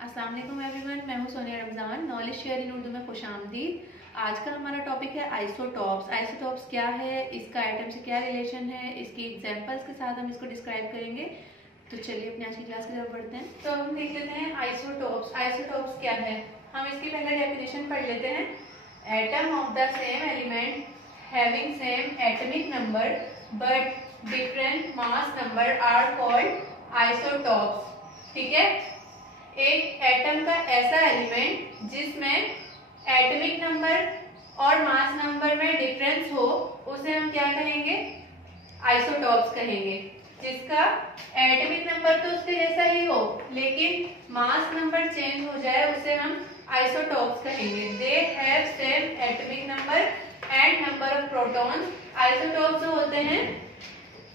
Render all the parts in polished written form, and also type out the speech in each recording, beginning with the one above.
अस्सलाम वालेकुम एवरीवन, मैं हूं Sonia Ramzan. Knowledge share in Urdu में खुशामदीद। आज का हमारा टॉपिक है आइसोटॉप्स। आइसोटॉप्स क्या है, इसका एटम से क्या रिलेशन है, इसकी एग्जांपल्स के साथ हम इसको डिस्क्राइब करेंगे। तो चलिए अपनी आज की क्लास की तरफ बढ़ते हैं। तो हम देख लेते हैं आइसोटॉप्स। आइसोटॉप्स क्या है, हम इसकी पहले डेफिनेशन पढ़ लेते हैं। Atom of the same element having same atomic number but different mass number are called isotopes. ठीक है, एक एटम का ऐसा एलिमेंट जिसमें एटॉमिक नंबर और मास नंबर में डिफरेंस हो, उसे हम क्या कहेंगे, आइसोटॉप्स कहेंगे। जिसका एटॉमिक नंबर तो उसके जैसा ही हो लेकिन मास नंबर चेंज हो जाए, उसे हम आइसोटॉप्स कहेंगे। They have same atomic number and number of protons. Isotopes जो होते हैं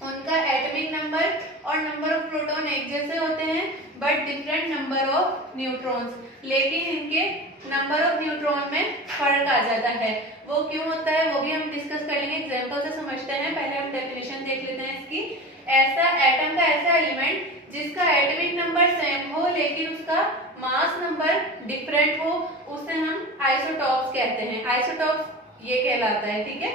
उनका एटॉमिक नंबर और नंबर ऑफ प्रोटॉन एक जैसे होते हैं but different number of neutrons, लेकिन इनके नंबर ऑफ न्यूट्रॉन में फर्क आ जाता है। वो क्यों होता है वो भी हम डिस्कस कर लेंगे, एग्जांपल से समझते हैं। पहले हम डेफिनेशन देख लेते हैं इसकी। ऐसा एटम का ऐसा एलिमेंट जिसका एटॉमिक नंबर सेम हो लेकिन उसका मास नंबर डिफरेंट हो, उसे हम आइसोटॉप्स कहते हैं। आइसोटॉप्स ये कहलाता है, ठीक है,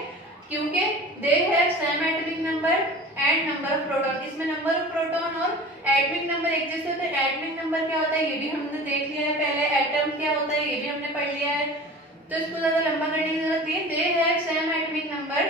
क्योंकि they have same atomic number and number of proton. इसमें नंबर ऑफ प्रोटॉन और एटॉमिक नंबर एक जैसे होते हैं। एटॉमिक नंबर क्या होता है ये भी हमने देख लिया है पहले। एटम क्या होता है ये भी हमने पढ़ लिया है, तो इसको ज्यादा लंबा करने की जरूरत नहीं है। They have same atomic number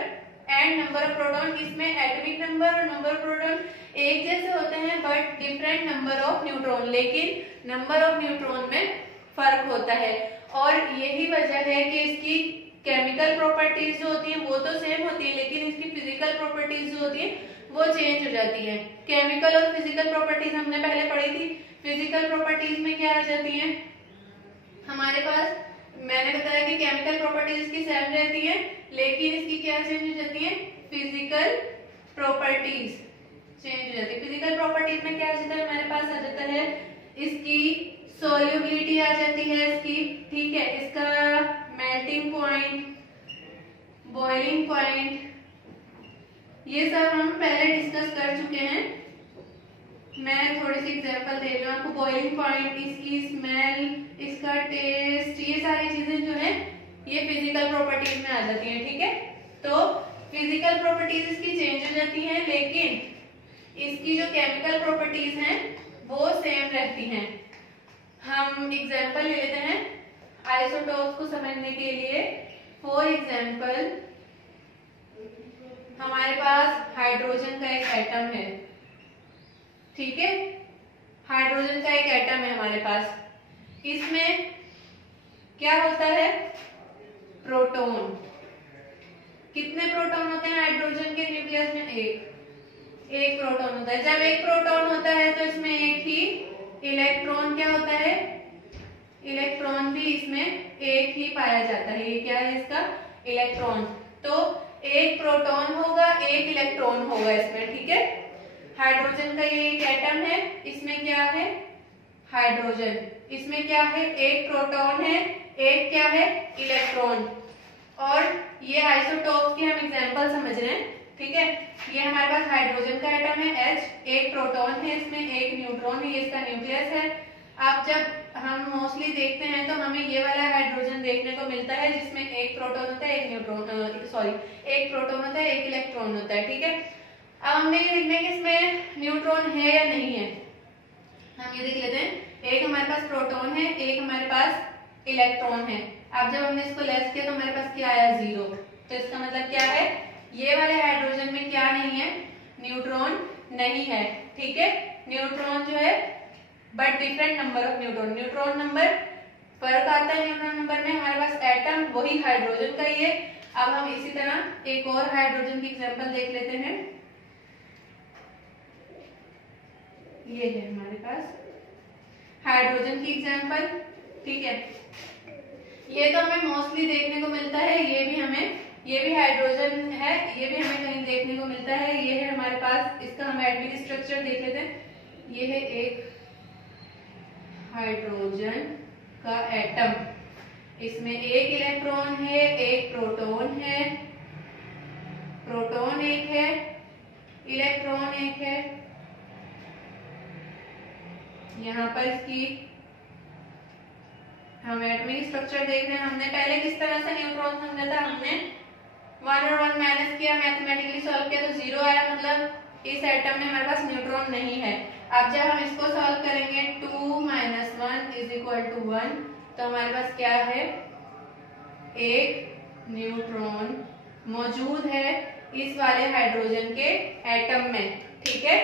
and number of proton. इसमें एटॉमिक नंबर और नंबर ऑफ प्रोटॉन एक जैसे होते हैं but different number of neutron, लेकिन नंबर ऑफ न्यूट्रॉन में फर्क होता है। और यही वजह है कि इसकी केमिकल प्रॉपर्टीज जो होती हैं वो तो सेम होती है, लेकिन इसकी फिजिकल प्रॉपर्टीज जो होती है वो चेंज हो जाती है। केमिकल और फिजिकल प्रॉपर्टीज हमने पहले पढ़ी थी। फिजिकल प्रॉपर्टीज में क्या आ जाती है हमारे पास, मैंने बताया कि केमिकल प्रॉपर्टीज इसकी सेम रहती है लेकिन इसकी क्या चेंज हो जाती है, फिजिकल प्रॉपर्टीज चेंज हो जाती है। फिजिकल प्रॉपर्टीज में क्या आ जाता है हमारे पास, आ जाता है इसकी सोल्यूबिलिटी आ जाती है इसकी, ठीक है, इसका मेल्टिंग पॉइंट, बॉइलिंग पॉइंट, ये सब हम पहले डिस्कस कर चुके हैं। मैं थोड़ी सी एग्जांपल दे रही हूँ आपको। बॉइलिंग पॉइंट, इसकी स्मेल, इसका टेस्ट, ये सारी चीजें जो है ये फिजिकल प्रॉपर्टीज में आ जाती हैं, ठीक है। तो फिजिकल प्रॉपर्टीज इसकी चेंज हो जाती हैं लेकिन इसकी जो केमिकल प्रॉपर्टीज हैं वो सेम रहती हैं। हम एग्जांपल ले लेते हैं आइसोटॉप्स को समझने के लिए। फॉर एग्जांपल हमारे पास हाइड्रोजन का एक एटम है, ठीक है, हाइड्रोजन का एक एटम है हमारे पास। इसमें क्या होता है, प्रोटॉन। कितने प्रोटॉन होते हैं हाइड्रोजन के न्यूक्लियस में, एक प्रोटॉन होता है। जब एक प्रोटॉन होता है तो इसमें एक ही इलेक्ट्रॉन क्या होता है, इलेक्ट्रॉन भी इसमें एक ही पाया जाता है। ये क्या है इसका, इलेक्ट्रॉन। तो एक प्रोटॉन होगा एक इलेक्ट्रॉन होगा इसमें, ठीक है। हाइड्रोजन का ये एक एटम है, इसमें क्या है, हाइड्रोजन, इसमें क्या है, एक प्रोटॉन है एक क्या है, इलेक्ट्रॉन। और ये आइसोटॉप्स की हम एग्जांपल समझ रहे हैं, ठीक है। ये हमारे पास हाइड्रोजन का एटम है H, एक प्रोटॉन है इसमें, एक न्यूट्रॉन है, ये इसका न्यूक्लियस है। अब जब हम मोस्टली देखते हैं तो हमें ये वाला हाइड्रोजन देखने को मिलता है जिसमें एक प्रोटॉन होता है एक न्यूट्रॉन, सॉरी एक प्रोटॉन होता है एक इलेक्ट्रॉन होता है, ठीक है। अब हमने ये देखना है कि इसमें न्यूट्रॉन है या नहीं है। हम ये देख लेते हैं, एक हमारे पास प्रोटॉन है एक हमारे पास इलेक्ट्रॉन है। अब जब हमने इसको लेस किया तो हमारे पास क्या आया, 0। तो इसका मतलब क्या है, ये वाले हाइड्रोजन में क्या नहीं है, न्यूट्रॉन नहीं है, ठीक है। न्यूट्रॉन जो है but different number of neutron, neutron number फर्क आता है न्यूट्रॉन नंबर में। हमारे पास एटम वही हाइड्रोजन का ही है। अब हम इसी तरह एक और हाइड्रोजन की एग्जांपल देख लेते हैं। ये है हमारे पास हाइड्रोजन की एग्जांपल, ठीक है। ये तो हमें मोस्टली देखने को मिलता है, ये भी हाइड्रोजन है, ये भी हमें कहीं देखने को मिलता है। ये है हमारे पास, इसका हम एटॉमिक स्ट्रक्चर देख लेते हैं। ये है एक हाइड्रोजन का एटम, इसमें एक इलेक्ट्रॉन है एक प्रोटॉन है, प्रोटॉन एक है इलेक्ट्रॉन एक है। यहाँ पर इसकी हम एटॉमिक स्ट्रक्चर देख रहे हैं। हमने पहले किस तरह से न्यूट्रॉन समझा था, हमने 1 और 1 माइनस किया, मैथमेटिकली सॉल्व किया तो 0 आया, मतलब इस एटम में हमारे पास न्यूट्रॉन नहीं है। अब जब हम इसको सॉल्व करेंगे 2 - 1 = 1, तो हमारे पास क्या है, एक न्यूट्रॉन मौजूद है इस वाले हाइड्रोजन के एटम में। ठीक है,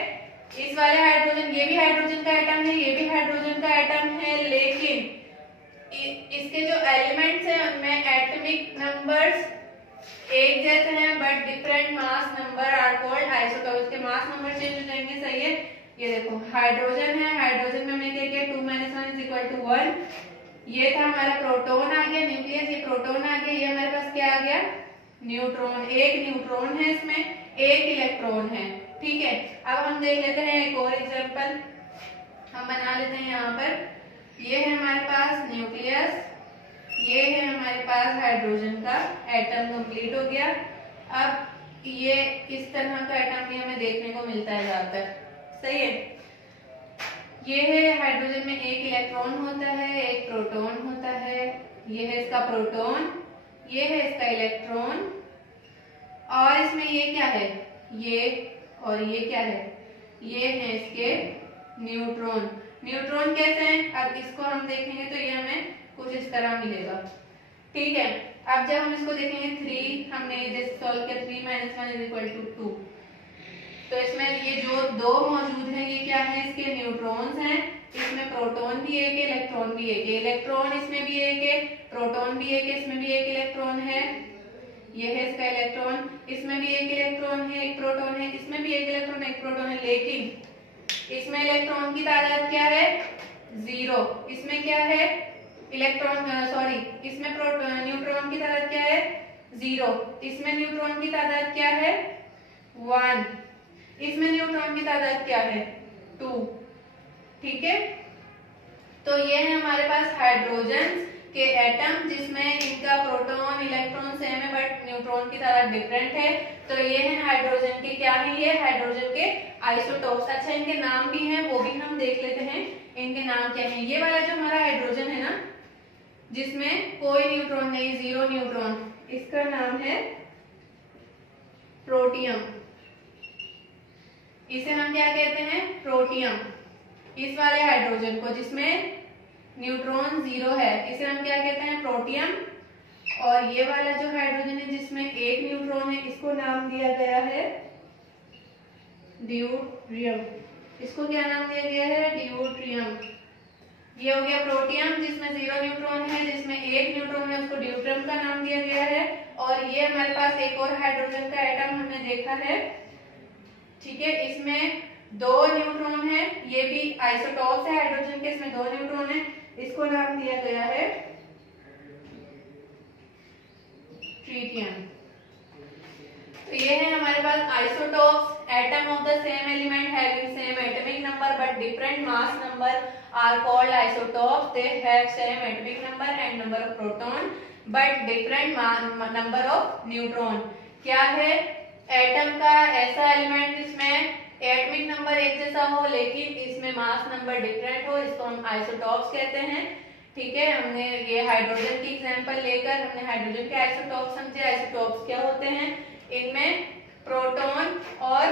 इस वाले हाइड्रोजन, ये भी हाइड्रोजन का एटम है, ये भी हाइड्रोजन का एटम है, लेकिन इसके जो एलिमेंट्स हैं उनमें एटॉमिक नंबर्स एक जैसे हैं but different mass number are called isotope. इसके मास नंबर चेंज हो जाएंगे। सही है, ये देखो हाइड्रोजन है, हाइड्रोजन में हमने क्या किया, 2 - 1 = 1। ये था हमारा प्रोटॉन आ गया, न्यूक्लियस, ये प्रोटॉन आ गया, ये हमारे पास क्या आ गया, न्यूट्रॉन। एक न्यूट्रॉन है, इसमें एक इलेक्ट्रॉन है। ठीक है, अब हम देख लेते हैं एक और एग्जांपल हम बना लेते हैं। यहाँ पर ये है हमारे पास न्यूक्लियस, ये है हमारे पास हाइड्रोजन का एटम, कंप्लीट हो गया। अब ये इस तरह का एटम भी हमें देखने को मिलता है ज्यादातर। सही है, ये है हाइड्रोजन में एक इलेक्ट्रॉन होता है, एक प्रोटॉन होता है, ये है इसका प्रोटॉन, ये है इसका इलेक्ट्रॉन, और इसमें ये क्या है, ये और ये क्या है, ये है इसके न्यूट्रॉन। न्यूट्रॉन कैसे हैं, अब इसको हम देखेंगे तो ये हमें कुछ इस तरह मिलेगा। ठीक है, अब जब हम इसको देखेंगे 3, हमने जैसे सॉल्व किया 3 - 1 = 2, तो इसमें ये जो दो मौजूद हैं ये क्या है, इसके न्यूट्रॉन्स हैं। इसमें प्रोटॉन भी एक है, इलेक्ट्रॉन भी एक है, इलेक्ट्रॉन इसमें भी एक है, प्रोटॉन भी एक है, इसमें भी एक इलेक्ट्रॉन है, ये है इसका इलेक्ट्रॉन, इसमें भी एक इलेक्ट्रॉन है, एक प्रोटॉन है, इसमें भी एक इलेक्ट्रॉन एक प्रोटॉन है, लेकिन इसमें इलेक्ट्रॉन की तादाद क्या है, 0। इसमें क्या है, इलेक्ट्रॉन सॉरी इसमें न्यूट्रॉन की तादाद क्या है, 0। इसमें न्यूट्रॉन की तादाद क्या है, 1। इसमें न्यूट्रॉन की तादाद क्या है, 2। ठीक है, तो ये है हमारे पास हाइड्रोजन के एटम जिसमें इनका प्रोटॉन इलेक्ट्रॉन सेम है बट न्यूट्रॉन की तादाद डिफरेंट है। तो ये है हाइड्रोजन के क्या है, ये हाइड्रोजन के आइसोटॉप्स। अच्छा, इनके नाम भी हैं, वो भी हम देख लेते हैं इनके नाम क्या हैं। ये वाला जो हमारा हाइड्रोजन है ना, जिसमें कोई न्यूट्रॉन नहीं, 0 न्यूट्रॉन, इसका नाम है प्रोटियम। इसे हम क्या कहते हैं, प्रोटियम। इस वाले हाइड्रोजन को जिसमें न्यूट्रॉन 0 है, इसे हम क्या कहते हैं, प्रोटियम। और ये वाला जो हाइड्रोजन है जिसमें एक न्यूट्रॉन है, इसको नाम दिया गया है ड्यूट्रियम। इसको क्या नाम दिया गया है, ड्यूट्रियम। ये हो गया प्रोटियम जिसमें 0 न्यूट्रॉन है, जिसमें एक न्यूट्रॉन है, उसको ड्यूट्रियम का नाम दिया गया है। और ये हमारे पास एक और हाइड्रोजन का एटम हमने देखा है। ठीक है, इसमें 2 न्यूट्रॉन है, ये भी आइसोटॉप्स है हाइड्रोजन के, इसमें 2 न्यूट्रॉन है, इसको नाम दिया गया है ट्रिटियम। तो ये है हमारे पास isotopes, atom of the same element having same atomic number but different mass number are called isotopes. They have same atomic number and number of proton but different number of neutron. क्या है, atom का ऐसा element जिसमें atomic number एक जैसा हो लेकिन इसमें मास नंबर डिफरेंट हो, इसको हम आइसोटॉप्स कहते हैं। ठीक है, हमने ये हाइड्रोजन की एग्जांपल लेकर हमने हाइड्रोजन के आइसोटॉप्स समझे। आइसोटॉप्स क्या होते हैं, इनमें प्रोटॉन और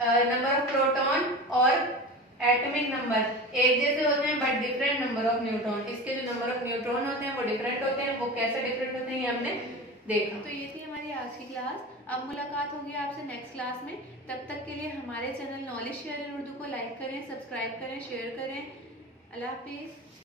नंबर ऑफ प्रोटॉन और एटॉमिक नंबर एक जैसे होते हैं but different number of neutron. इसके जो नंबर ऑफ न्यूट्रॉन होते हैं वो डिफरेंट होते हैं। वो कैसे डिफरेंट होते हैं ये हमने देखा। तो ये थी हमारी आज की क्लास। अब मुलाकात होगी आपसे नेक्स्ट क्लास में। तब तक के लिए हमारे channel knowledge share in Urdu को लाइक करें, सब्सक्राइब करें, शेयर करें। अल्लाह हाफिज।